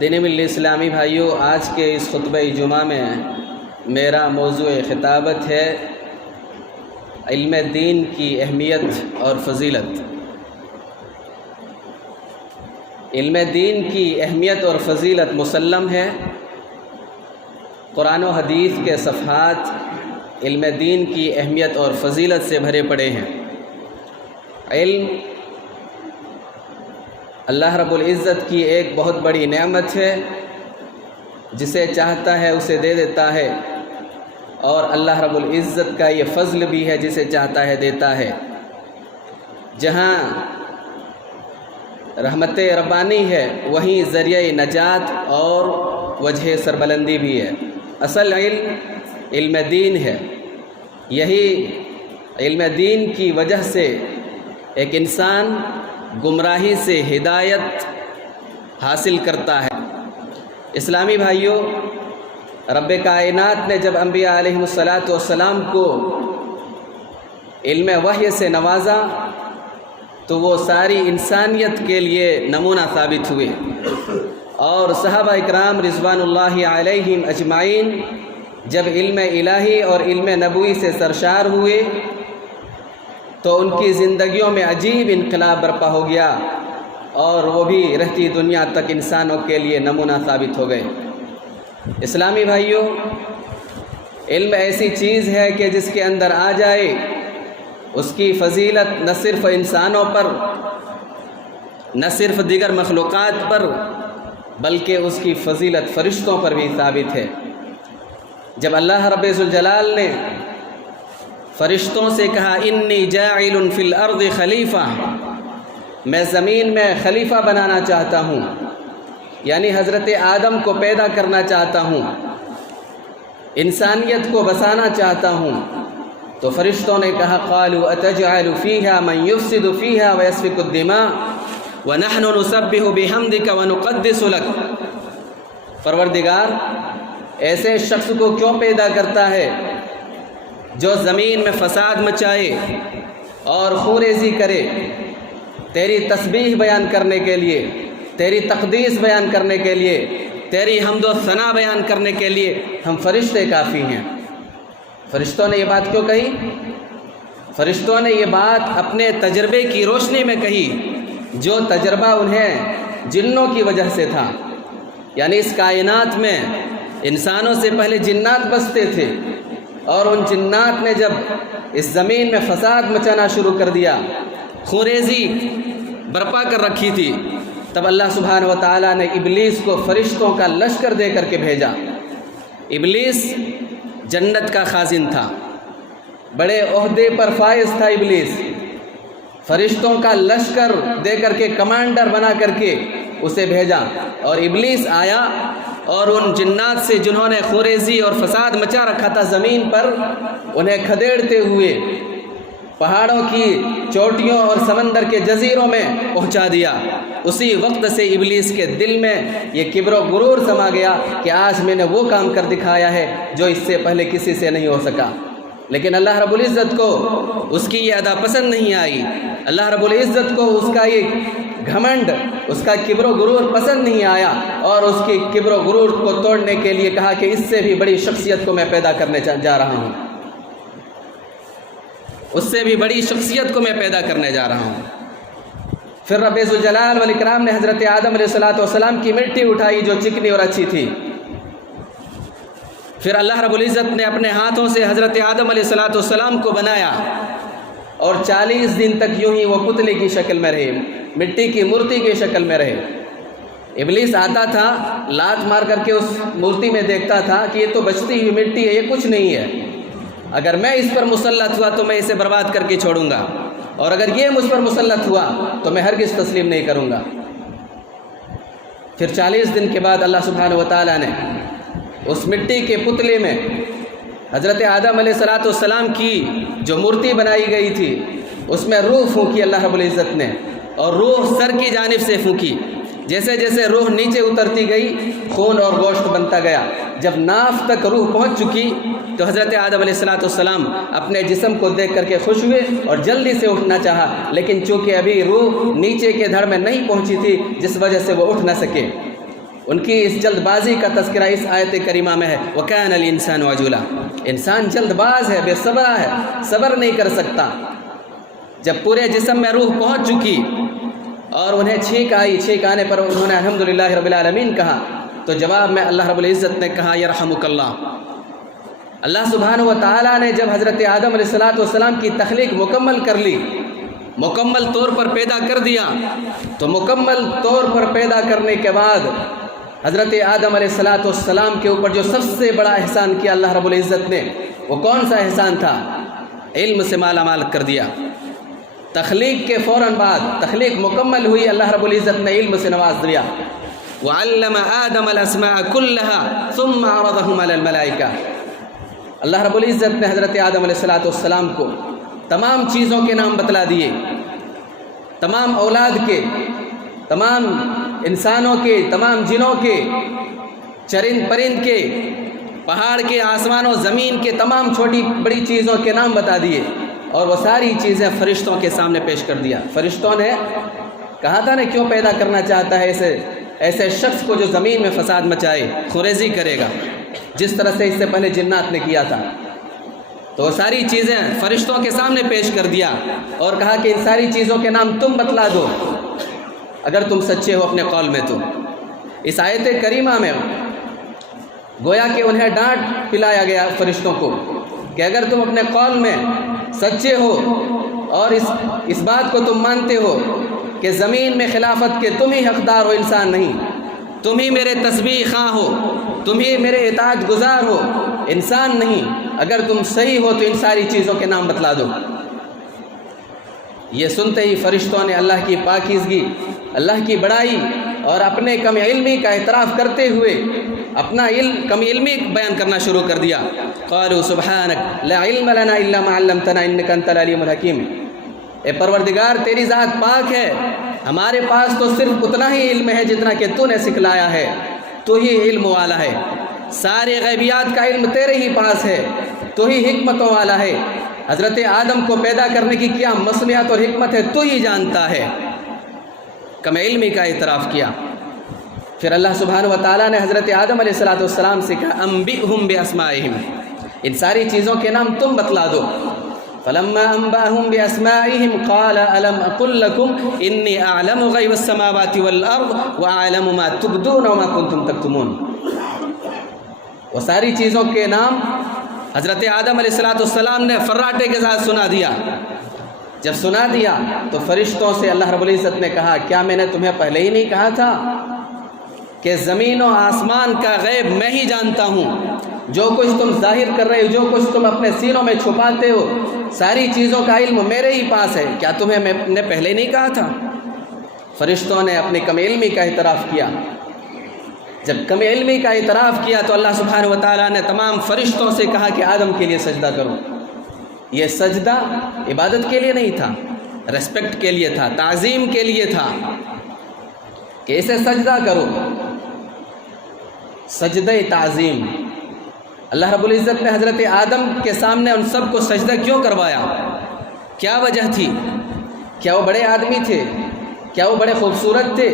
دین ملی اسلامی بھائیوں، آج کے اس خطبہ جمعہ میں میرا موضوع خطابت ہے علم دین کی اہمیت اور فضیلت۔ علم دین کی اہمیت اور فضیلت مسلم ہے۔ قرآن و حدیث کے صفحات علم دین کی اہمیت اور فضیلت سے بھرے پڑے ہیں۔ علم اللہ رب العزت کی ایک بہت بڑی نعمت ہے، جسے چاہتا ہے اسے دے دیتا ہے، اور اللہ رب العزت کا یہ فضل بھی ہے، جسے چاہتا ہے دیتا ہے۔ جہاں رحمت ربانی ہے وہیں ذریعہ نجات اور وجہ سربلندی بھی ہے۔ اصل علم دین ہے۔ یہی علم دین کی وجہ سے ایک انسان گمراہی سے ہدایت حاصل کرتا ہے۔ اسلامی بھائیوں، رب کائنات نے جب انبیاء علیہم الصلاۃ کو علم وحی سے نوازا تو وہ ساری انسانیت کے لیے نمونہ ثابت ہوئے، اور صحابہ اکرام رضوان اللہ علیہم اجمعین جب علم الہی اور علم نبوی سے سرشار ہوئے تو ان کی زندگیوں میں عجیب انقلاب برپا ہو گیا، اور وہ بھی رہتی دنیا تک انسانوں کے لیے نمونہ ثابت ہو گئے۔ اسلامی بھائیوں، علم ایسی چیز ہے کہ جس کے اندر آ جائے اس کی فضیلت نہ صرف انسانوں پر، نہ صرف دیگر مخلوقات پر، بلکہ اس کی فضیلت فرشتوں پر بھی ثابت ہے۔ جب اللہ رب ذوالجلال نے فرشتوں سے کہا انی جاعل فی الارض خلیفہ، میں زمین میں خلیفہ بنانا چاہتا ہوں، یعنی حضرت آدم کو پیدا کرنا چاہتا ہوں، انسانیت کو بسانا چاہتا ہوں، تو فرشتوں نے کہا قالوا اتجعل فیہا من یفسد فیہا ویسفک الدماء ونحن نسبح بحمدک ونقدس لک۔ پروردگار، ایسے شخص کو کیوں پیدا کرتا ہے جو زمین میں فساد مچائے اور خونریزی کرے؟ تیری تسبیح بیان کرنے کے لیے، تیری تقدیس بیان کرنے کے لیے، تیری حمد و ثنا بیان کرنے کے لیے ہم فرشتے کافی ہیں۔ فرشتوں نے یہ بات کیوں کہی؟ فرشتوں نے یہ بات اپنے تجربے کی روشنی میں کہی، جو تجربہ انہیں جنوں کی وجہ سے تھا۔ یعنی اس کائنات میں انسانوں سے پہلے جنات بستے تھے، اور ان جنات نے جب اس زمین میں فساد مچانا شروع کر دیا، خونریزی برپا کر رکھی تھی، تب اللہ سبحانہ و تعالیٰ نے ابلیس کو فرشتوں کا لشکر دے کر کے بھیجا۔ ابلیس جنت کا خازن تھا، بڑے عہدے پر فائز تھا ابلیس، فرشتوں کا لشکر دے کر کے کمانڈر بنا کر کے اسے بھیجا، اور ابلیس آیا اور ان جنات سے جنہوں نے خونریزی اور فساد مچا رکھا تھا زمین پر، انہیں کھدیڑتے ہوئے پہاڑوں کی چوٹیوں اور سمندر کے جزیروں میں پہنچا دیا۔ اسی وقت سے ابلیس کے دل میں یہ کبر و غرور سما گیا کہ آج میں نے وہ کام کر دکھایا ہے جو اس سے پہلے کسی سے نہیں ہو سکا۔ لیکن اللہ رب العزت کو اس کی یہ ادا پسند نہیں آئی، اللہ رب العزت کو اس کا یہ گھمنڈ، اس کا کبر و غرور پسند نہیں آیا، اور اس کی کبر و غرور کو توڑنے کے لیے کہا کہ اس سے بھی بڑی شخصیت کو میں پیدا کرنے جا رہا ہوں، اس سے بھی بڑی شخصیت کو میں پیدا کرنے جا رہا ہوں۔ پھر رب ذوالجلال والاکرام نے حضرت آدم علیہ السلام کی مٹی اٹھائی جو چکنی اور اچھی تھی۔ پھر اللہ رب العزت نے اپنے ہاتھوں سے حضرت آدم علیہ السلام کو بنایا، اور 40 دن تک یوں ہی وہ پتلے کی شکل میں رہے، مٹی کی مورتی کی شکل میں رہے۔ ابلیس آتا تھا، لات مار کر کے اس مورتی میں دیکھتا تھا کہ یہ تو بچتی ہوئی مٹی ہے، یہ کچھ نہیں ہے، اگر میں اس پر مسلط ہوا تو میں اسے برباد کر کے چھوڑوں گا، اور اگر یہ مجھ پر مسلط ہوا تو میں ہرگز تسلیم نہیں کروں گا۔ پھر 40 دن کے بعد اللہ سبحانہ و تعالیٰ نے اس مٹی کے پتلے میں حضرت آدم علیہ السلام کی جو مورتی بنائی گئی تھی اس میں روح پھونکی اللہ رب العزت نے، اور روح سر کی جانب سے پھونکی۔ جیسے جیسے روح نیچے اترتی گئی خون اور گوشت بنتا گیا۔ جب ناف تک روح پہنچ چکی تو حضرت آدم علیہ السلام اپنے جسم کو دیکھ کر کے خوش ہوئے اور جلدی سے اٹھنا چاہا، لیکن چونکہ ابھی روح نیچے کے دھڑ میں نہیں پہنچی تھی جس وجہ سے وہ اٹھ نہ سکے۔ ان کی اس جلد بازی کا تذکرہ اس آیت کریمہ میں ہے وَكَانَ الْإِنسَانُ عَجُولًا. انسان جلد باز ہے، بے صبر ہے، صبر نہیں کر سکتا. جب پورے جسم میں روح پہنچ چکی اور انہیں چھینک آئی، چھینک آنے پر انہوں نے الحمدللہ رب العالمین کہا، تو جواب میں اللہ رب العزت نے کہا یرحمک اللہ. اللہ سبحانہ و تعالیٰ نے جب حضرت آدم علیہ السلام کی تخلیق مکمل کر لی، مکمل طور پر پیدا کر دیا، تو مکمل طور پر پیدا کرنے کے بعد حضرت آدم علیہ السلام کے اوپر جو سب سے بڑا احسان کیا اللہ رب العزت نے، وہ کون سا احسان تھا؟ علم سے مالا مال کر دیا. تخلیق کے فوراً بعد، تخلیق مکمل ہوئی، اللہ رب العزت نے علم سے نواز دیا. وَعَلَّمَ آدَمَ الْأَسْمَاءَ كُلَّهَا ثُمَّ عَرَضَهُمْ عَلَى الْمَلَائِكَةِ. اللہ رب العزت نے حضرت آدم علیہ السلام کو تمام چیزوں کے نام بتلا دیے، تمام اولاد کے، تمام انسانوں کے، تمام جنوں کے، چرند پرند کے، پہاڑ کے، آسمان و زمین کے، تمام چھوٹی بڑی چیزوں کے نام بتا دیے، اور وہ ساری چیزیں فرشتوں کے سامنے پیش کر دیا. فرشتوں نے کہا تھا نا کیوں پیدا کرنا چاہتا ہے ایسے شخص کو جو زمین میں فساد مچائے، خوریزی کرے گا، جس طرح سے اس سے پہلے جنات نے کیا تھا. تو وہ ساری چیزیں فرشتوں کے سامنے پیش کر دیا اور کہا کہ ان ساری چیزوں کے نام تم بتلا دو اگر تم سچے ہو اپنے قول میں. تو اس آیت کریمہ میں گویا کہ انہیں ڈانٹ پلایا گیا فرشتوں کو کہ اگر تم اپنے قول میں سچے ہو اور اس بات کو تم مانتے ہو کہ زمین میں خلافت کے تم ہی حقدار ہو، انسان نہیں، تم ہی میرے تسبیح خواہ ہو، تم ہی میرے اطاعت گزار ہو، انسان نہیں، اگر تم صحیح ہو تو ان ساری چیزوں کے نام بتلا دو. یہ سنتے ہی فرشتوں نے اللہ کی پاکیزگی، اللہ کی بڑائی اور اپنے کم علمی کا اعتراف کرتے ہوئے اپنا کم علمی بیان کرنا شروع کر دیا. قالوا سبحانک لا علم لنا الا ما علمتنا انک انت العلیم الحکیم. اے پروردگار تیری ذات پاک ہے، ہمارے پاس تو صرف اتنا ہی علم ہے جتنا کہ تو نے سکھلایا ہے، تو ہی علم والا ہے، سارے غیبیات کا علم تیرے ہی پاس ہے، تو ہی حکمتوں والا ہے. حضرت آدم کو پیدا کرنے کی کیا مصلحت اور حکمت ہے تو ہی جانتا ہے. کم علمی کا اعتراف کیا. پھر اللہ سبحانہ و تعالیٰ نے حضرت آدم علیہ السلام سے کہا انبئہم باسمائہم، ان ساری چیزوں کے نام تم بتلا دو. فلما انبأهم باسمائهم قال الم اقل لكم انی اعلم غیب السماوات والارض واعلم ما تبدون وما کنتم تکتمون. وہ ساری چیزوں کے نام حضرت آدم علیہ السلام نے فراٹے کے ساتھ سنا دیا. جب سنا دیا تو فرشتوں سے اللہ رب العزت نے کہا کیا میں نے تمہیں پہلے ہی نہیں کہا تھا کہ زمین و آسمان کا غیب میں ہی جانتا ہوں، جو کچھ تم ظاہر کر رہے ہو، جو کچھ تم اپنے سینوں میں چھپاتے ہو، ساری چیزوں کا علم میرے ہی پاس ہے، کیا تمہیں میں نے پہلے نہیں کہا تھا؟ فرشتوں نے اپنی کم علمی کا اعتراف کیا. جب کم علمی کا اعتراف کیا تو اللہ سبحانہ و تعالیٰ نے تمام فرشتوں سے کہا کہ آدم کے لیے سجدہ کرو. یہ سجدہ عبادت کے لیے نہیں تھا، ریسپیکٹ کے لیے تھا، تعظیم کے لیے تھا کہ اسے سجدہ کرو. سجدہ تعظیم. اللہ رب العزت نے حضرت آدم کے سامنے ان سب کو سجدہ کیوں کروایا؟ کیا وجہ تھی؟ کیا وہ بڑے آدمی تھے؟ کیا وہ بڑے خوبصورت تھے؟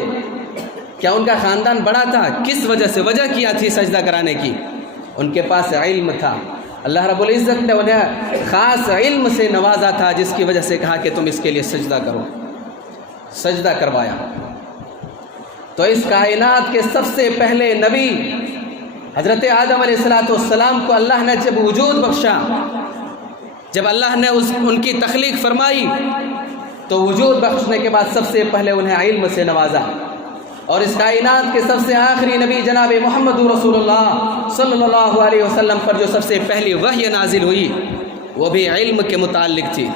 کیا ان کا خاندان بڑا تھا؟ کس وجہ سے وجہ کیا تھی سجدہ کرانے کی؟ ان کے پاس علم تھا. اللہ رب العزت نے انہیں خاص علم سے نوازا تھا جس کی وجہ سے کہا کہ تم اس کے لیے سجدہ کرو. سجدہ کروایا. تو اس کائنات کے سب سے پہلے نبی حضرت آدم علیہ السلام کو اللہ نے جب وجود بخشا، جب اللہ نے ان کی تخلیق فرمائی تو وجود بخشنے کے بعد سب سے پہلے انہیں علم سے نوازا. اور اس کائنات کے سب سے آخری نبی جناب محمد رسول اللہ صلی اللہ علیہ وسلم پر جو سب سے پہلی وحی نازل ہوئی وہ بھی علم کے متعلق تھی.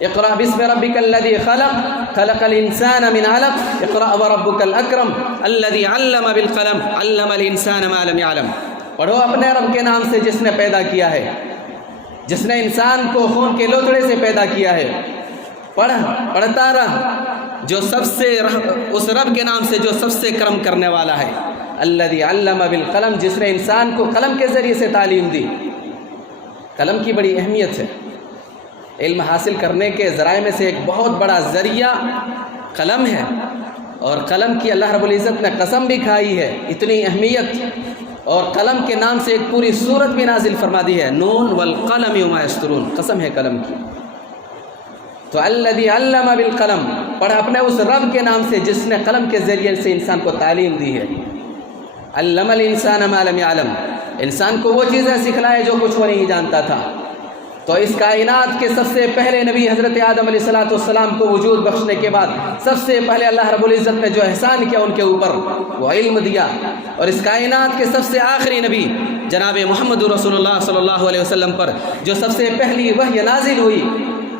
اقرأ بسم ربک الذی خلق خلق الانسان من علق اقرأ وربک الاکرم الذی علم بالقلم علم الانسان ما لم يعلم. پڑھو اپنے رب کے نام سے جس نے پیدا کیا ہے، جس نے انسان کو خون کے لوتھڑے سے پیدا کیا ہے. پڑھتا رہ جو سب سے اس رب کے نام سے جو سب سے کرم کرنے والا ہے. الذی علم بالقلم، جس نے انسان کو قلم کے ذریعے سے تعلیم دی. قلم کی بڑی اہمیت ہے. علم حاصل کرنے کے ذرائع میں سے ایک بہت بڑا ذریعہ قلم ہے. اور قلم کی اللہ رب العزت نے قسم بھی کھائی ہے، اتنی اہمیت، اور قلم کے نام سے ایک پوری سورت بھی نازل فرما دی ہے، نون والقلم وما یسطرون، قسم ہے قلم کی۔ تو الذی علم بالقلم پڑھا اپنے اس رب کے نام سے جس نے قلم کے ذریعے سے انسان کو تعلیم دی ہے۔ علم الانسان ما لم یعلم، انسان کو وہ چیزیں سکھلائے جو کچھ وہ نہیں جانتا تھا۔ تو اس کائنات کے سب سے پہلے نبی حضرت آدم علیہ السلام کو وجود بخشنے کے بعد سب سے پہلے اللہ رب العزت نے جو احسان کیا ان کے اوپر وہ علم دیا، اور اس کائنات کے سب سے آخری نبی جناب محمد رسول اللہ صلی اللہ علیہ وسلم پر جو سب سے پہلی وحی نازل ہوئی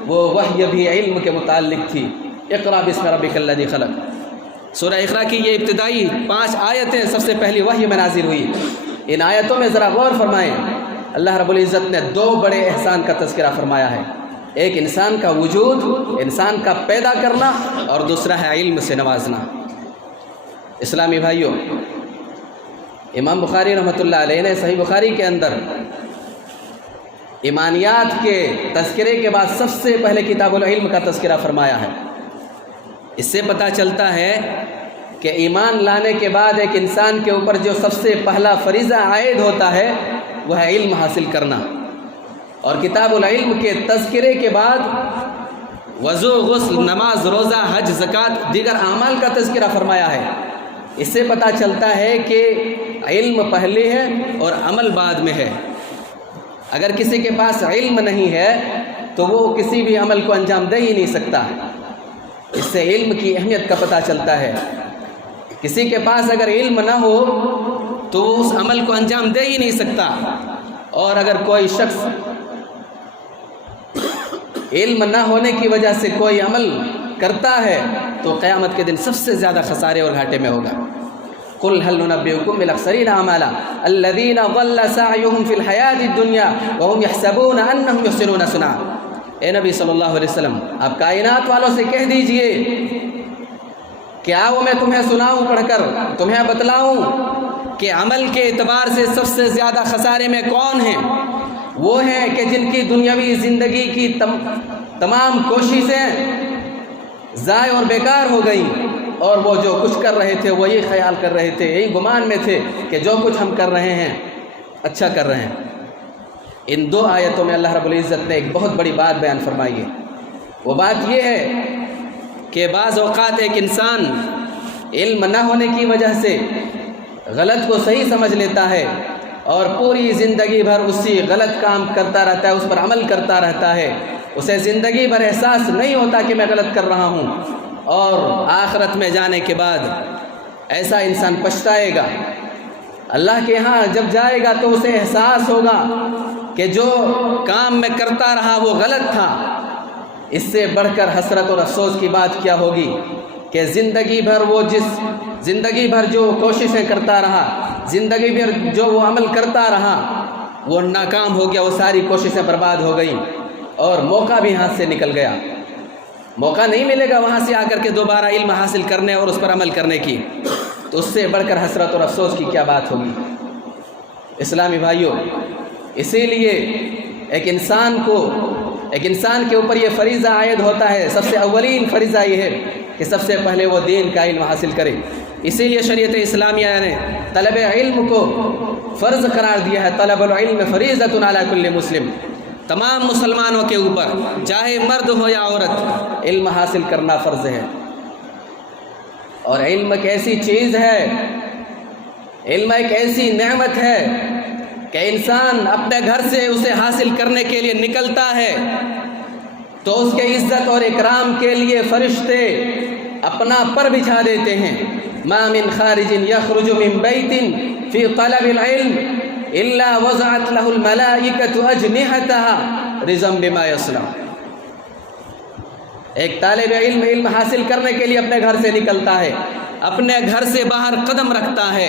وہ وحی بھی علم کے متعلق تھی۔ اقرأ باسم ربک الذی خلق، سورہ اقرا کی یہ ابتدائی 5 آیتیں سب سے پہلی وحی میں نازل ہوئی۔ ان آیتوں میں ذرا غور فرمائیں، اللہ رب العزت نے 2 بڑے احسان کا تذکرہ فرمایا ہے، ایک انسان کا وجود، انسان کا پیدا کرنا، اور دوسرا ہے علم سے نوازنا۔ اسلامی بھائیوں، امام بخاری رحمۃ اللہ علیہ نے صحیح بخاری کے اندر ایمانیات کے تذکرے کے بعد سب سے پہلے کتاب العلم کا تذکرہ فرمایا ہے۔ اس سے پتہ چلتا ہے کہ ایمان لانے کے بعد ایک انسان کے اوپر جو سب سے پہلا فریضہ عائد ہوتا ہے وہ ہے علم حاصل کرنا، اور کتاب العلم کے تذکرے کے بعد وضو، غسل، نماز، روزہ، حج، زکوٰۃ، دیگر اعمال کا تذکرہ فرمایا ہے۔ اس سے پتہ چلتا ہے کہ علم پہلے ہے اور عمل بعد میں ہے۔ اگر کسی کے پاس علم نہیں ہے تو وہ کسی بھی عمل کو انجام دے ہی نہیں سکتا۔ اس سے علم کی اہمیت کا پتہ چلتا ہے۔ کسی کے پاس اگر علم نہ ہو تو وہ اس عمل کو انجام دے ہی نہیں سکتا، اور اگر کوئی شخص علم نہ ہونے کی وجہ سے کوئی عمل کرتا ہے تو قیامت کے دن سب سے زیادہ خسارے اور گھاٹے میں ہوگا۔ قل هل ننبئكم بالاخسرين اعمالا الذين ضل سعيهم في الحياة الدنيا وهم يحسبون انهم يحسنون صنعا۔ اے نبی صلی اللہ علیہ وسلم، آپ کائنات والوں سے کہہ دیجئے کہ آؤ میں تمہیں سناؤں، پڑھ کر تمہیں بتلاؤں کہ عمل کے اعتبار سے سب سے زیادہ خسارے میں کون ہیں۔ وہ ہیں کہ جن کی دنیاوی زندگی کی تمام کوششیں ضائع اور بیکار ہو گئیں، اور وہ جو کچھ کر رہے تھے وہ یہ خیال کر رہے تھے، یہی گمان میں تھے کہ جو کچھ ہم کر رہے ہیں اچھا کر رہے ہیں۔ ان 2 آیتوں میں اللہ رب العزت نے ایک بہت بڑی بات بیان فرمائی ہے۔ وہ بات یہ ہے کہ بعض اوقات ایک انسان علم نہ ہونے کی وجہ سے غلط کو صحیح سمجھ لیتا ہے اور پوری زندگی بھر اسی غلط کام کرتا رہتا ہے، اس پر عمل کرتا رہتا ہے، اسے زندگی بھر احساس نہیں ہوتا کہ میں غلط کر رہا ہوں، اور آخرت میں جانے کے بعد ایسا انسان پچھتائے گا۔ اللہ کے ہاں جب جائے گا تو اسے احساس ہوگا کہ جو کام میں کرتا رہا وہ غلط تھا۔ اس سے بڑھ کر حسرت اور افسوس کی بات کیا ہوگی کہ زندگی بھر جو کوششیں کرتا رہا، زندگی بھر جو وہ عمل کرتا رہا وہ ناکام ہو گیا، وہ ساری کوششیں برباد ہو گئیں، اور موقع بھی ہاتھ سے نکل گیا۔ موقع نہیں ملے گا وہاں سے آ کر کے دوبارہ علم حاصل کرنے اور اس پر عمل کرنے کی، تو اس سے بڑھ کر حسرت اور افسوس کی کیا بات ہوگی۔ اسلامی بھائیوں، اسی لیے ایک انسان کے اوپر یہ فریضہ عائد ہوتا ہے، سب سے اولین فریضہ یہ ہے کہ سب سے پہلے وہ دین کا علم حاصل کرے۔ اسی لیے شریعت اسلامیہ نے طلب علم کو فرض قرار دیا ہے۔ طلب العلم فریضۃ علی کل مسلم، تمام مسلمانوں کے اوپر چاہے مرد ہو یا عورت علم حاصل کرنا فرض ہے۔ اور علم ایک ایسی چیز ہے، علم ایک ایسی نعمت ہے کہ انسان اپنے گھر سے اسے حاصل کرنے کے لیے نکلتا ہے تو اس کے عزت اور اکرام کے لیے فرشتے اپنا پر بچھا دیتے ہیں۔ ما من خارج یخرج من بیت فی طلب العلم الا وضعت له الملائکة اجنحتها رضا بما یصنع۔ ایک طالب علم حاصل کرنے کے لیے اپنے گھر سے نکلتا ہے، اپنے گھر سے باہر قدم رکھتا ہے،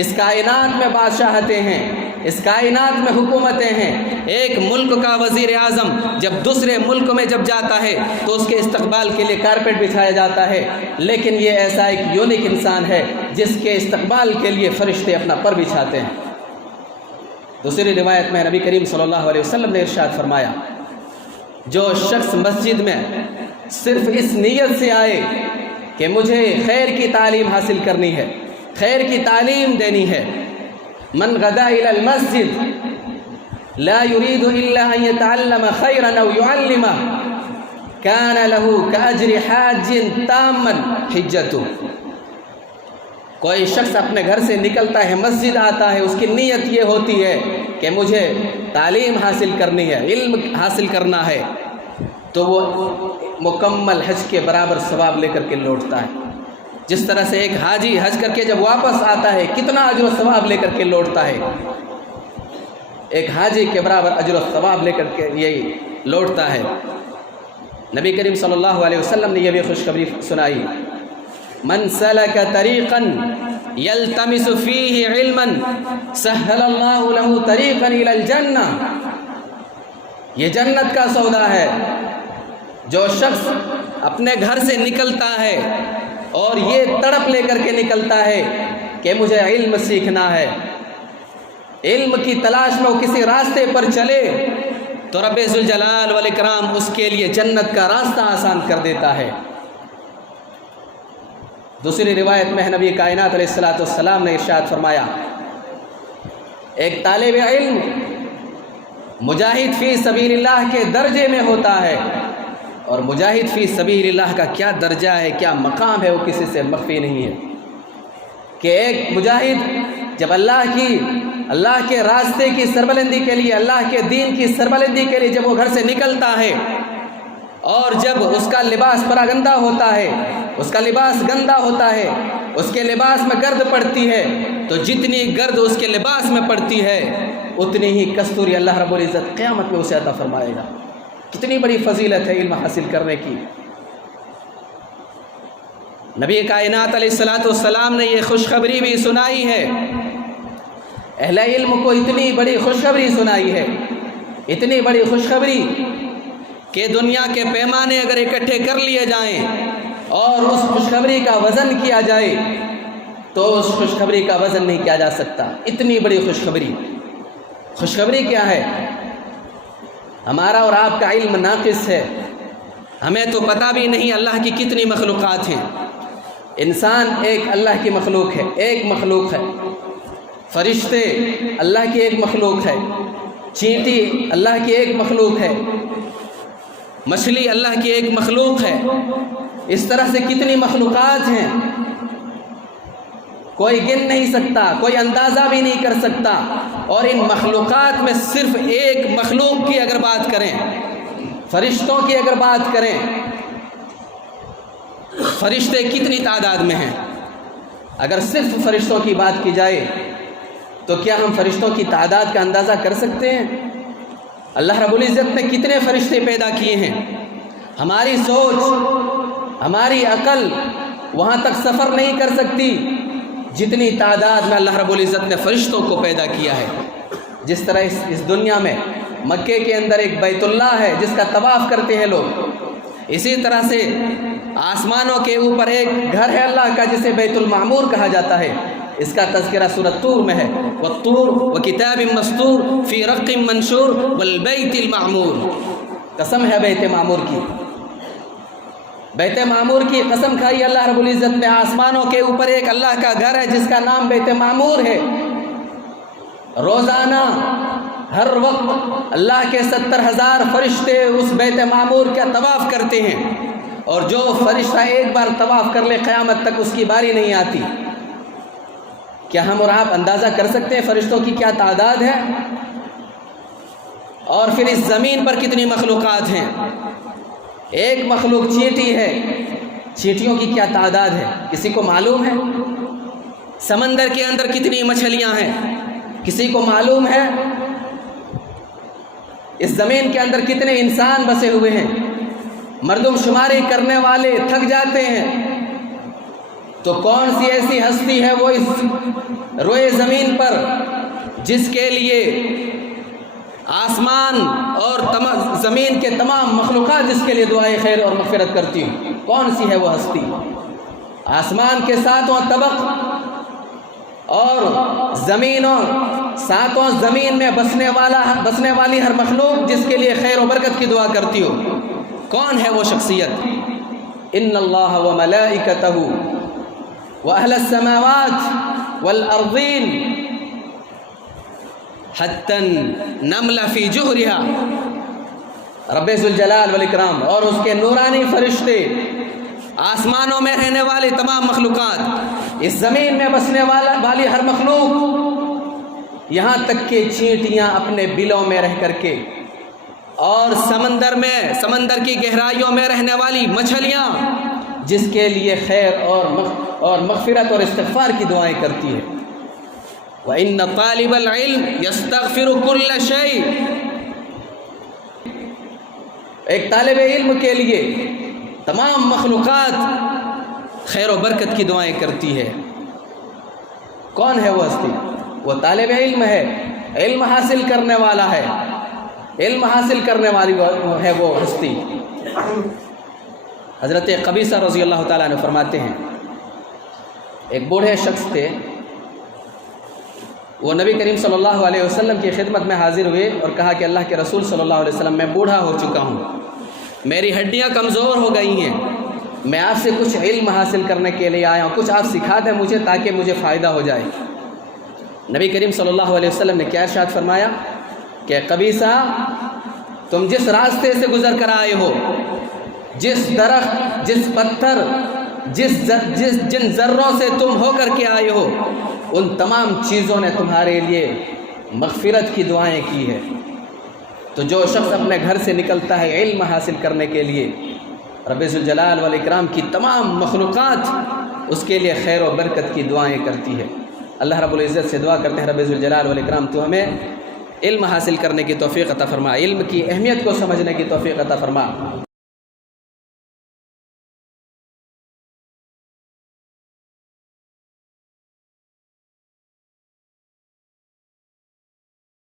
اس کائنات میں بادشاہتیں ہیں، اس کائنات میں حکومتیں ہیں۔ ایک ملک کا وزیر اعظم جب دوسرے ملک میں جب جاتا ہے تو اس کے استقبال کے لیے کارپیٹ بچھایا جاتا ہے، لیکن یہ ایسا ایک یونیک انسان ہے جس کے استقبال کے لیے فرشتے اپنا پر بچھاتے ہیں۔ دوسری روایت میں نبی کریم صلی اللہ علیہ وسلم نے ارشاد فرمایا، جو شخص مسجد میں صرف اس نیت سے آئے کہ کہ مجھے خیر کی تعلیم حاصل کرنی ہے، خیر کی تعلیم دینی ہے۔ من غدا الى المسجد لا يريد الا ان يتعلم خيرا او يعلمه كان له كاجر حاج تاما حجته۔ کوئی شخص اپنے گھر سے نکلتا ہے، مسجد آتا ہے، اس کی نیت یہ ہوتی ہے کہ مجھے تعلیم حاصل کرنی ہے، علم حاصل کرنا ہے، تو وہ مکمل حج کے برابر ثواب لے کر کے لوٹتا ہے۔ جس طرح سے ایک حاجی حج کر کے جب واپس آتا ہے کتنا اجر و ثواب لے کر کے لوٹتا ہے، ایک حاجی کے برابر اجر و ثواب لے کر کے یہ لوٹتا ہے۔ نبی کریم صلی اللہ علیہ وسلم نے یہ بھی خوشخبری سنائی، من سلک طریقا یلتمس فیہ علما سہل اللہ لہ طریقا الی الجنہ۔ یہ جنت کا سودا ہے، جو شخص اپنے گھر سے نکلتا ہے اور یہ تڑپ لے کر کے نکلتا ہے کہ مجھے علم سیکھنا ہے، علم کی تلاش میں وہ کسی راستے پر چلے تو رب ذوالجلال والاکرام اس کے لیے جنت کا راستہ آسان کر دیتا ہے۔ دوسری روایت میں نبی کائنات علیہ السلام نے ارشاد فرمایا، ایک طالب علم مجاہد فی سبیل اللہ کے درجے میں ہوتا ہے، اور مجاہد فی سبیل اللہ کا کیا درجہ ہے، کیا مقام ہے، وہ کسی سے مخفی نہیں ہے۔ کہ ایک مجاہد جب اللہ کے راستے کی سربلندی کے لیے، اللہ کے دین کی سربلندی کے لیے جب وہ گھر سے نکلتا ہے، اور جب اس کا لباس پراگندہ ہوتا ہے، اس کا لباس گندا ہوتا ہے، اس کے لباس میں گرد پڑتی ہے، تو جتنی گرد اس کے لباس میں پڑتی ہے اتنی ہی کستوری اللہ رب العزت قیامت میں اسے عطا فرمائے گا۔ کتنی بڑی فضیلت ہے علم حاصل کرنے کی۔ نبی کائنات علیہ السلام نے یہ خوشخبری بھی سنائی ہے، اہل علم کو اتنی بڑی خوشخبری سنائی ہے، اتنی بڑی خوشخبری کہ دنیا کے پیمانے اگر اکٹھے کر لیے جائیں اور اس خوشخبری کا وزن کیا جائے تو اس خوشخبری کا وزن نہیں کیا جا سکتا۔ اتنی بڑی خوشخبری۔ خوشخبری کیا ہے؟ ہمارا اور آپ کا علم ناقص ہے، ہمیں تو پتہ بھی نہیں اللہ کی کتنی مخلوقات ہیں۔ انسان ایک اللہ کی مخلوق ہے، ایک مخلوق ہے۔ فرشتے اللہ کی ایک مخلوق ہے، چینٹی اللہ کی ایک مخلوق ہے، مچھلی اللہ کی ایک مخلوق ہے۔ اس طرح سے کتنی مخلوقات ہیں، کوئی گن نہیں سکتا، کوئی اندازہ بھی نہیں کر سکتا۔ اور ان مخلوقات میں صرف ایک مخلوق کی اگر بات کریں، فرشتوں کی اگر بات کریں، فرشتے کتنی تعداد میں ہیں؟ اگر صرف فرشتوں کی بات کی جائے تو کیا ہم فرشتوں کی تعداد کا اندازہ کر سکتے ہیں؟ اللہ رب العزت نے کتنے فرشتے پیدا کیے ہیں؟ ہماری سوچ، ہماری عقل وہاں تک سفر نہیں کر سکتی جتنی تعداد میں اللہ رب العزت نے فرشتوں کو پیدا کیا ہے۔ جس طرح اس دنیا میں مکے کے اندر ایک بیت اللہ ہے جس کا طواف کرتے ہیں لوگ، اسی طرح سے آسمانوں کے اوپر ایک گھر ہے اللہ کا جسے بیت المعمور کہا جاتا ہے۔ اس کا تذکرہ سورۃ طور میں ہے، والطور وکتاب مسطور فی رق منشور والبیت المعمور۔ قسم ہے بیت معمور کی، بیت معمور کی قسم کھائی اللہ رب العزت نے۔ آسمانوں کے اوپر ایک اللہ کا گھر ہے جس کا نام بیت معمور ہے۔ روزانہ ہر وقت اللہ کے 70,000 فرشتے اس بیت معمور کا طواف کرتے ہیں، اور جو فرشتہ ایک بار طواف کر لے قیامت تک اس کی باری نہیں آتی۔ کیا ہم اور آپ اندازہ کر سکتے ہیں فرشتوں کی کیا تعداد ہے؟ اور پھر اس زمین پر کتنی مخلوقات ہیں؟ ایک مخلوق چینٹی ہے، چینٹیوں کی کیا تعداد ہے کسی کو معلوم ہے؟ سمندر کے اندر کتنی مچھلیاں ہیں کسی کو معلوم ہے؟ اس زمین کے اندر کتنے انسان بسے ہوئے ہیں؟ مردم شماری کرنے والے تھک جاتے ہیں، تو کون سی ایسی ہستی ہے وہ اس روئے زمین پر جس کے لیے آسمان اور زمین کے تمام مخلوقات جس کے لیے دعائے خیر اور مغفرت کرتی ہوں؟ کون سی ہے وہ ہستی؟ آسمان کے 7واں طبق اور ساتوں زمین میں بسنے والی ہر مخلوق جس کے لیے خیر و برکت کی دعا کرتی ہو، کون ہے وہ شخصیت؟ ان اللہ و ملائکتہ و اہل السماوات والارضین حتی النمل فی جحرہا، رب ذوالجلال والاکرام اور اس کے نورانی فرشتے، آسمانوں میں رہنے والی تمام مخلوقات، اس زمین میں بسنے والی ہر مخلوق، یہاں تک کہ چینٹیاں اپنے بلوں میں رہ کر کے، اور سمندر کی گہرائیوں میں رہنے والی مچھلیاں جس کے لیے خیر اور مغفرت اور استغفار کی دعائیں کرتی ہے۔ وَإِنَّ طَالِبَ الْعِلْمِ يَسْتَغْفِرُ كُلَّ شَيْءٍ، ایک طالب علم کے لیے تمام مخلوقات خیر و برکت کی دعائیں کرتی ہے۔ کون ہے وہ ہستی؟ وہ طالب علم ہے، علم حاصل کرنے والا ہے، علم حاصل کرنے والی ہے وہ ہستی۔ حضرت قبیصہ رضی اللہ تعالیٰ عنہ فرماتے ہیں، ایک بوڑھے شخص تھے، وہ نبی کریم صلی اللہ علیہ وسلم کی خدمت میں حاضر ہوئے اور کہا کہ اللہ کے رسول صلی اللہ علیہ وسلم، میں بوڑھا ہو چکا ہوں، میری ہڈیاں کمزور ہو گئی ہیں، میں آپ سے کچھ علم حاصل کرنے کے لیے آیا ہوں، کچھ آپ سکھا دیں مجھے تاکہ مجھے فائدہ ہو جائے۔ نبی کریم صلی اللہ علیہ وسلم نے کیا ارشاد فرمایا کہ قبیصہ، تم جس راستے سے گزر کر آئے ہو، جس درخت، جس پتھر، جن ذروں سے تم ہو کر کے آئے ہو، ان تمام چیزوں نے تمہارے لیے مغفرت کی دعائیں کی ہے۔ تو جو شخص اپنے گھر سے نکلتا ہے علم حاصل کرنے کے لیے، رب ذوالجلال والاکرام کی تمام مخلوقات اس کے لیے خیر و برکت کی دعائیں کرتی ہے۔ اللہ رب العزت سے دعا کرتے ہیں، رب ذوالجلال والاکرام تو ہمیں علم حاصل کرنے کی توفیق عطا فرما، علم کی اہمیت کو سمجھنے کی توفیق عطا فرما۔